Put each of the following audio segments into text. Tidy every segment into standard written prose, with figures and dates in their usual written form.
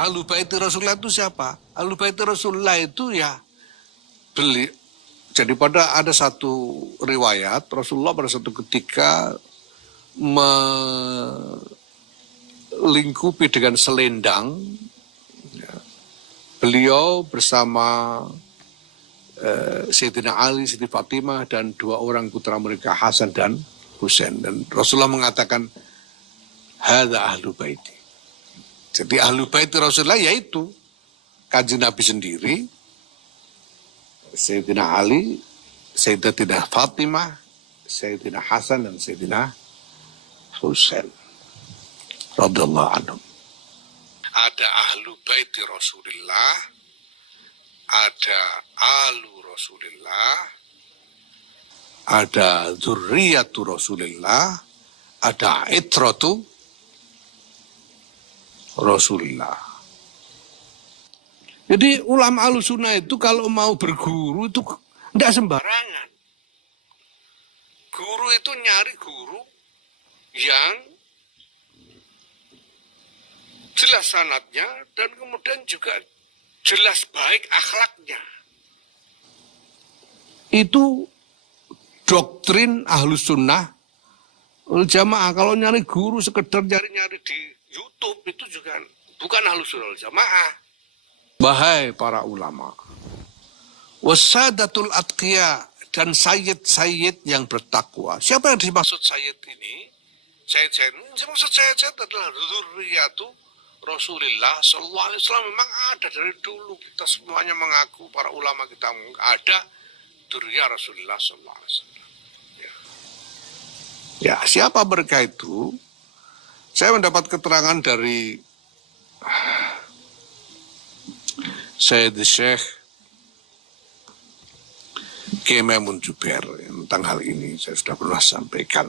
Ahlul Bait Rasulullah itu siapa? Ahlul Bait Rasulullah itu ya jadi ada satu riwayat Rasulullah pada satu ketika melingkupi dengan selendang, ya, beliau bersama Sayyidina Ali, Siti Fatimah dan dua orang putra mereka Hasan dan Husain, dan Rasulullah mengatakan hadza ahlul baiti. Jadi ahlul bait Rasulullah yaitu Kanjeng Nabi sendiri, Sayyidina Ali, Sayyidatina Fatimah, Sayyidina Hasan dan Sayyidina Husain radhiyallahu anhum. Ada ahlu bait Rasulullah, ada alu Rasulullah, ada dzurriyyatu Rasulullah, ada itratu Rasulullah. Jadi ulama Ahlussunnah itu kalau mau berguru itu tidak sembarangan. Guru itu nyari guru yang jelas sanadnya dan kemudian juga jelas baik akhlaknya. Itu doktrin Ahlussunnah wal Jamaah. Kalau nyari guru sekedar nyari-nyari di YouTube itu juga bukan Ahlussunnah wal Jamaah. Wahai para ulama, wasadatul atqiya, dan sayyid-sayyid yang bertakwa. Siapa yang dimaksud sayyid ini? Sayyid ini maksud sayyid adalah dzurriyyatu Rasulullah sallallahu alaihi wasallam. Memang ada dari dulu, kita semuanya mengaku, para ulama kita ada dzurriyyah Rasulullah sallallahu alaihi wasallam. Ya, siapa mereka itu? Saya mendapat keterangan dari Sayyid Syekh Kiai Maimun Jubair tentang hal ini. Saya sudah pernah sampaikan,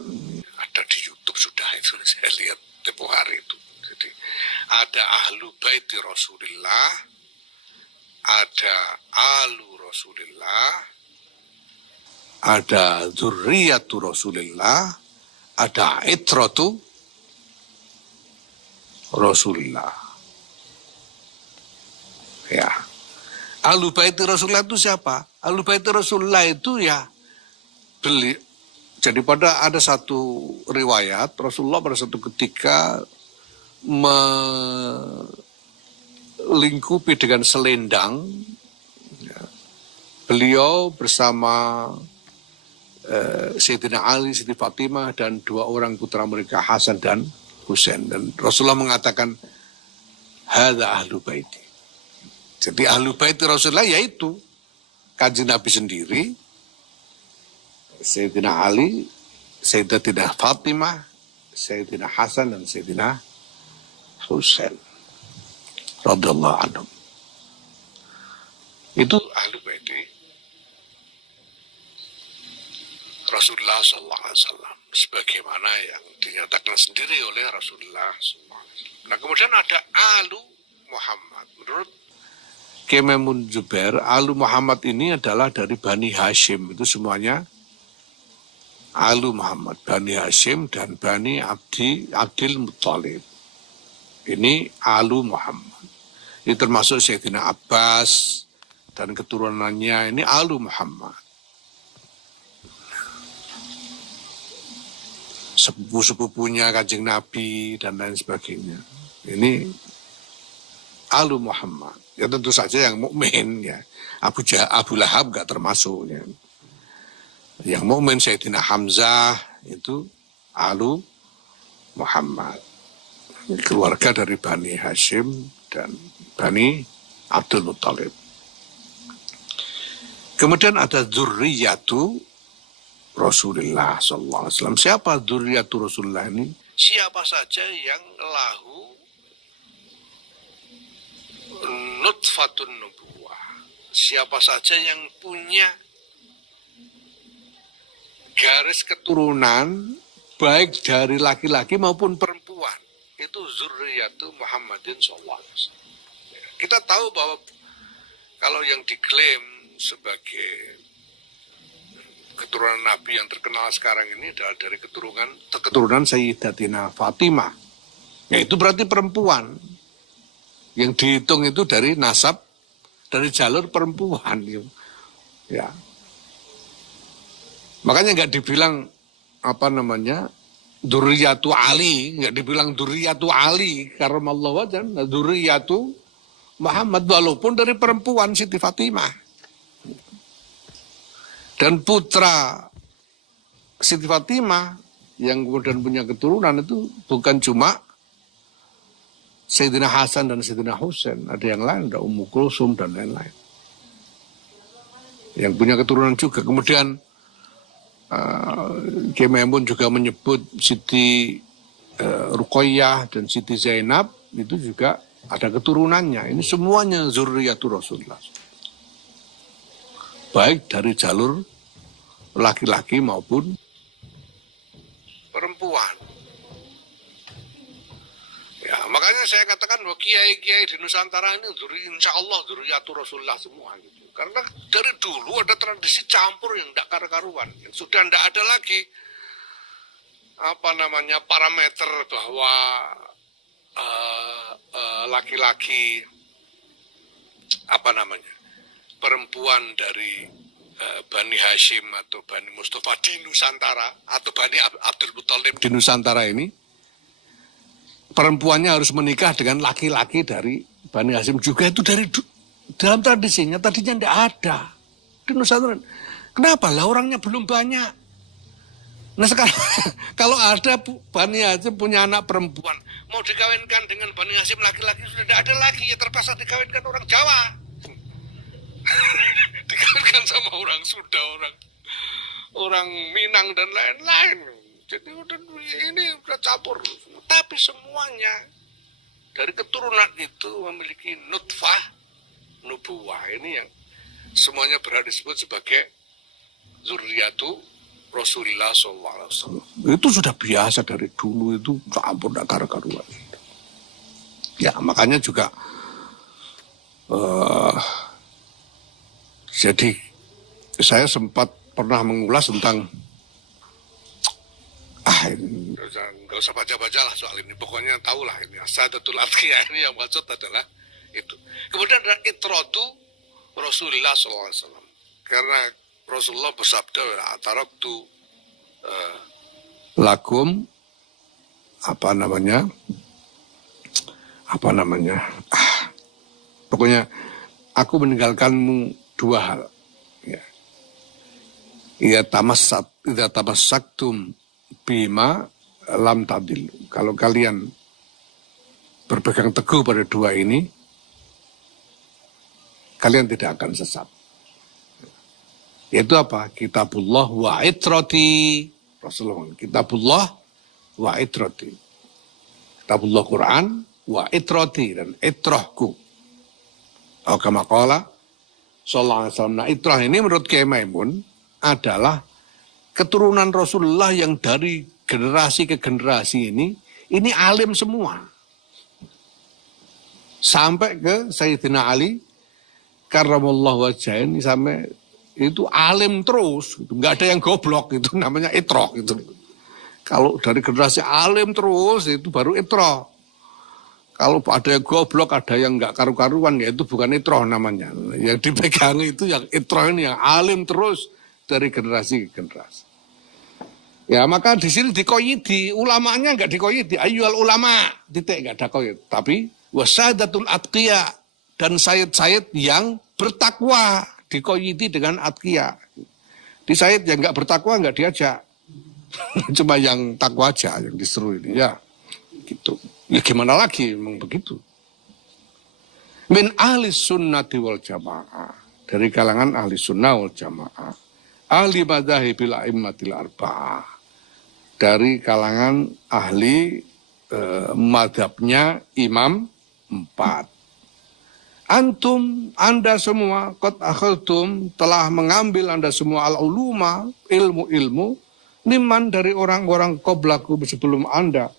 ada di YouTube sudah itu, saya lihat tempo hari itu. Jadi ada ahlu bait Rasulullah, ada alu Rasulullah, ada dzurriyyatu Rasulullah, ada itratu Rasulullah. Ya, Ahlul Bait Rasulullah itu siapa? Ahlul Bait Rasulullah itu ya jadi ada satu riwayat Rasulullah pada satu ketika melingkupi dengan selendang, ya, beliau bersama Sayyidina Ali, Siti Fatimah dan dua orang putra mereka Hasan dan Husain, dan Rasulullah mengatakan hadza ahlul baiti. Jadi ahlul bait Rasulullah yaitu Kanjeng Nabi sendiri, Sayyidina Ali, Sayyidatina Fatimah, Sayyidina Hasan dan Sayyidina Husain radhiyallahu anhum. Itu ahlul bait Rasulullah sallallahu alaihi wasallam sebagaimana yang dinyatakan sendiri oleh Rasulullah sallallahu alaihi wasallam. Nah, kemudian ada alu Muhammad. Menurut Kiai Maimun Jubair, alu Muhammad ini adalah dari Bani Hashim. Itu semuanya alu Muhammad, Bani Hashim dan Bani Abdil Muttalib. Ini alu Muhammad. Ini termasuk Sayyidina Abbas dan keturunannya, ini alu Muhammad. Sepupu-sepupunya Kanjeng Nabi dan lain sebagainya. Ini alu Muhammad. Ya tentu saja yang mukmin, ya. Abu Lahab enggak termasuk, ya. Yang mukmin Sayyidina Hamzah itu alu Muhammad. Keluarga dari Bani Hashim dan Bani Abdul Muttalib. Kemudian ada dzurriyyatu Rasulullah sallallahu alaihi wasallam. Siapa dzurriyyatu Rasulullah ini? Siapa saja yang lahu nutfatun nubuwah. Siapa saja yang punya garis keturunan baik dari laki-laki maupun perempuan, itu dzurriyyatu Muhammadin sallallahu alaihi wasallam. Kita tahu bahwa kalau yang diklaim sebagai keturunan Nabi yang terkenal sekarang ini adalah dari keturunan Sayyidatina Fatimah. Ya, itu berarti perempuan. Yang dihitung itu dari nasab, dari jalur perempuan. Ya. Makanya nggak dibilang Dzurriyyatu Ali, nggak dibilang Dzurriyyatu Ali, karamallahu wajhan, Dzurriyyatu Muhammad, walaupun dari perempuan Siti Fatimah. Dan putra Siti Fatimah yang kemudian punya keturunan itu bukan cuma Sayyidina Hasan dan Sayyidina Husain, ada yang lain, ada Ummu Kulsum dan lain-lain. Yang punya keturunan juga. Kemudian Kiai Maimun juga menyebut Siti Ruqayyah dan Siti Zainab itu juga ada keturunannya. Ini semuanya zurriyatul Rasulullah. Baik dari jalur laki-laki maupun perempuan. Ya, makanya saya katakan bahwa kiai-kiai di Nusantara ini insya Allah zurriyatul Rasulullah semua gitu. Karena dari dulu ada tradisi campur yang tidak karu-karuan. Yang sudah tidak ada lagi parameter bahwa laki-laki perempuan dari Bani Hashim atau Bani Mustafa di Nusantara atau Bani Abdul Muthalib di Nusantara ini perempuannya harus menikah dengan laki-laki dari Bani Hashim juga. Itu dari dalam tradisinya tadinya tidak ada di Nusantara. Kenapa lah orangnya belum banyak? Nah sekarang kalau ada Bani Hashim punya anak perempuan mau dikawinkan dengan Bani Hashim laki-laki sudah tidak ada lagi, ya terpaksa dikawinkan orang Jawa. Dikawinkan sama orang Sunda, orang Minang dan lain-lain. Jadi ini udah campur. Tapi semuanya dari keturunan itu memiliki nutfah nubuwah, ini yang semuanya berada disebut sebagai zurriyatu Rasulullah SAW. Itu sudah biasa dari dulu, itu campur karuan. Ya makanya juga jadi saya sempat pernah mengulas tentang nggak usah baca-baca lah soal ini, pokoknya tahulah ini Sadatul Atqiyah ini yang maksud adalah itu. Kemudian ada itratu Rasulullah SAW, karena Rasulullah bersabda ataraktu lakum pokoknya aku meninggalkanmu dua hal. Ya tamassaktum bima lam tadil. Kalau kalian berpegang teguh pada dua ini, kalian tidak akan sesat. Yaitu apa? Kitabullah wa itrati. Rasulullah. Kitabullah wa itrati. Kitabullah Quran wa itrati, dan itrahku. Kama qala sallallahu alaihi wasallam. Nah, itrah ini menurut Kiai Maimun adalah keturunan Rasulullah yang dari generasi ke generasi ini alim semua. Sampai ke Sayyidina Ali karramallahu wajhahu ini sampai itu alim terus, nggak ada yang goblok, itu namanya itroh gitu. Kalau dari generasi alim terus itu baru itroh. Kalau ada yang goblok, ada yang nggak karu-karuan, ya itu bukan itroh namanya. Yang dipegang itu yang itroh ini, yang alim terus dari generasi ke generasi. Ya maka di sini dikoyidi, ulamanya nggak dikoyidi, ayyuhal ulama, titik nggak ada koyid. Tapi wasadatul atqiya, dan sayyid-sayyid yang bertakwa, dikoyidi dengan atqiya. Di sayyid yang nggak bertakwa nggak diajak, cuma yang takwa aja yang disuruh ini ya, gitu. Ya gimana lagi, memang begitu. Min ahli sunnati wal jamaah, dari kalangan ahli sunnah wal jamaah, ahli madhahibil a'immatil arba'ah, dari kalangan ahli madhabnya imam 4. Antum, anda semua, qad akhadtum, telah mengambil anda semua al-uluma, ilmu-ilmu, niman dari orang-orang qoblakum sebelum anda,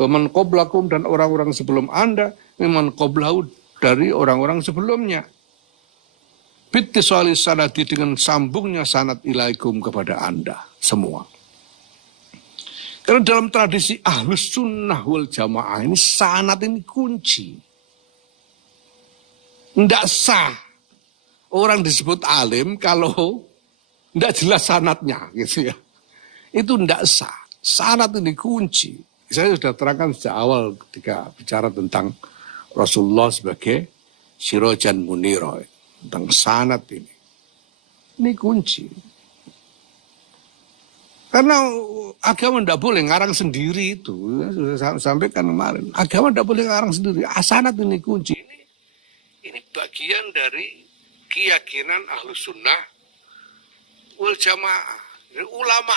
man qoblakum, dan orang-orang sebelum anda, niman qoblahu, dari orang-orang sebelumnya. Bittisali sanadi, dengan sambungnya sanad ilaikum kepada anda semua. Karena dalam tradisi ahlus sunnah wal jamaah ini sanad ini kunci. Tidak sah orang disebut alim kalau tidak jelas sanadnya gitu ya. Itu tidak sah. Sanad ini kunci. Saya sudah terangkan sejak awal ketika bicara tentang Rasulullah sebagai Sirajan Munira, tentang sanad ini. Ini kunci. Karena agama tidak boleh ngarang sendiri itu. Sudah sampaikan kemarin. Agama tidak boleh ngarang sendiri. Sanad ini kunci. Ini bagian dari keyakinan Ahlus Sunnah wal Jamaah. Ulama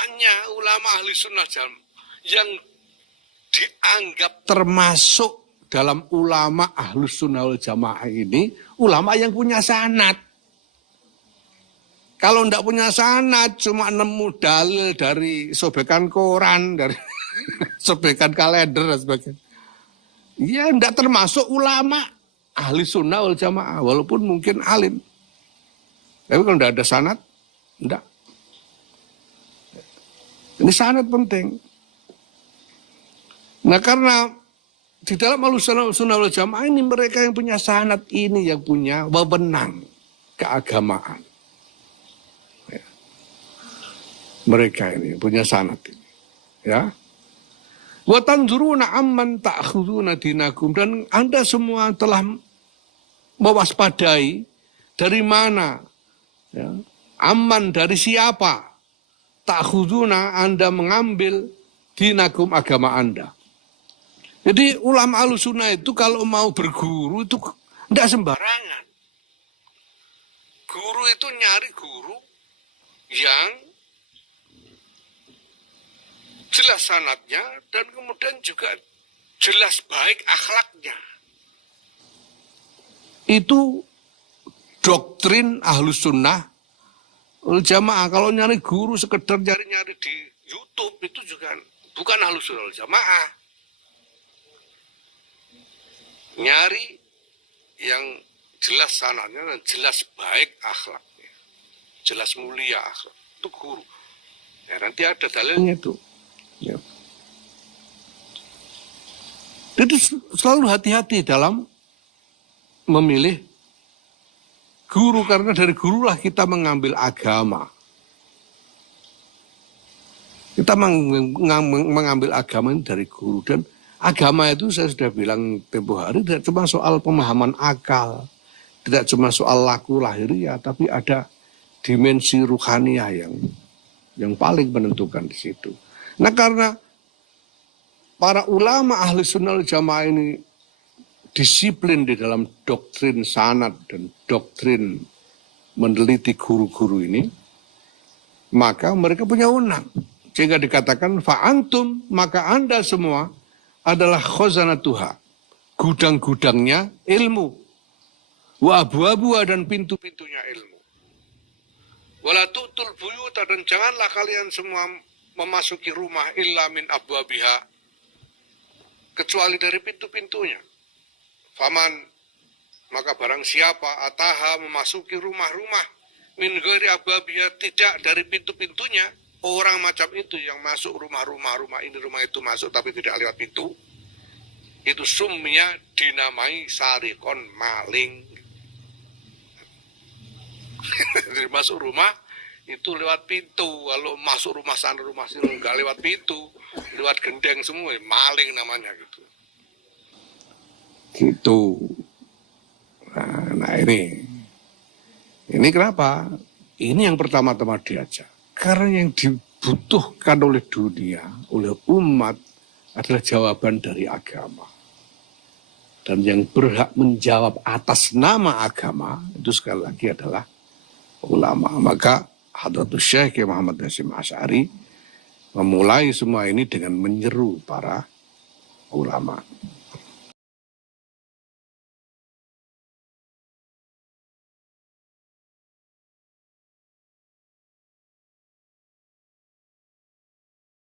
Ahli Sunnah yang dianggap termasuk dalam ulama Ahlus Sunnah wal Jamaah ini, ulama yang punya sanad. Kalau tidak punya sanad, cuma nemu dalil dari sobekan koran, dari sobekan kalender dan sebagainya. Ya tidak termasuk ulama Ahli Sunnah wal Jamaah, walaupun mungkin alim. Tapi kalau tidak ada sanad, tidak. Ini sangat penting. Nah karena di dalam Ahlus Sunnah wal Jamaah ini mereka yang punya sanad ini yang punya wewenang keagamaan. Ya. Mereka ini punya sanad ini. Ya. Wa tanzuruna amman ta'khuduna dinakum, dan Anda semua telah mewaspadai dari mana, ya, aman dari siapa, ta'khuduna Anda mengambil dinakum agama Anda. Jadi ulama Ahlussunnah itu kalau mau berguru itu tidak sembarangan. Guru itu nyari guru yang jelas sanadnya dan kemudian juga jelas baik akhlaknya. Itu doktrin Ahlussunnah wal Jamaah. Kalau nyari guru sekedar nyari-nyari di YouTube itu juga bukan Ahlussunnah wal Jamaah. Nyari yang jelas sanadnya dan jelas baik akhlaknya, jelas mulia akhlak, itu guru. Ya, nanti ada dalilnya itu. Ya. Jadi selalu hati-hati dalam memilih guru, karena dari gurulah kita mengambil agama. Kita mengambil agama dari guru, dan agama itu saya sudah bilang tempo hari tidak cuma soal pemahaman akal, tidak cuma soal laku lahiriah, tapi ada dimensi ruhaniyah yang paling menentukan di situ. Nah karena para ulama ahli sunnah wal jamaah ini disiplin di dalam doktrin sanad dan doktrin meneliti guru-guru ini, maka mereka punya wewenang. Sehingga dikatakan fa'antum, maka Anda semua adalah khazanatuha, gudang-gudangnya ilmu, wa abwabuha, dan pintu-pintunya ilmu. Wala tu'tul buyuta, dan janganlah kalian semua memasuki rumah illa min abwabiha, kecuali dari pintu-pintunya. Faman, maka barang siapa ataha, memasuki rumah-rumah min ghairi abwabiha, tidak dari pintu-pintunya, orang macam itu yang masuk rumah ini, rumah itu masuk tapi tidak lewat pintu, itu sumnya dinamai sarikon, maling. Jadi masuk rumah itu lewat pintu, kalau masuk rumah sana rumah sini nggak lewat pintu, lewat gendeng semua, maling namanya gitu. Gitu. Nah ini kenapa? Ini yang pertama-tama diajak. Karena yang dibutuhkan oleh dunia, oleh umat adalah jawaban dari agama. Dan yang berhak menjawab atas nama agama itu sekali lagi adalah ulama. Maka Hadratus Syekh Muhammad Hasyim Asy'ari memulai semua ini dengan menyeru para ulama.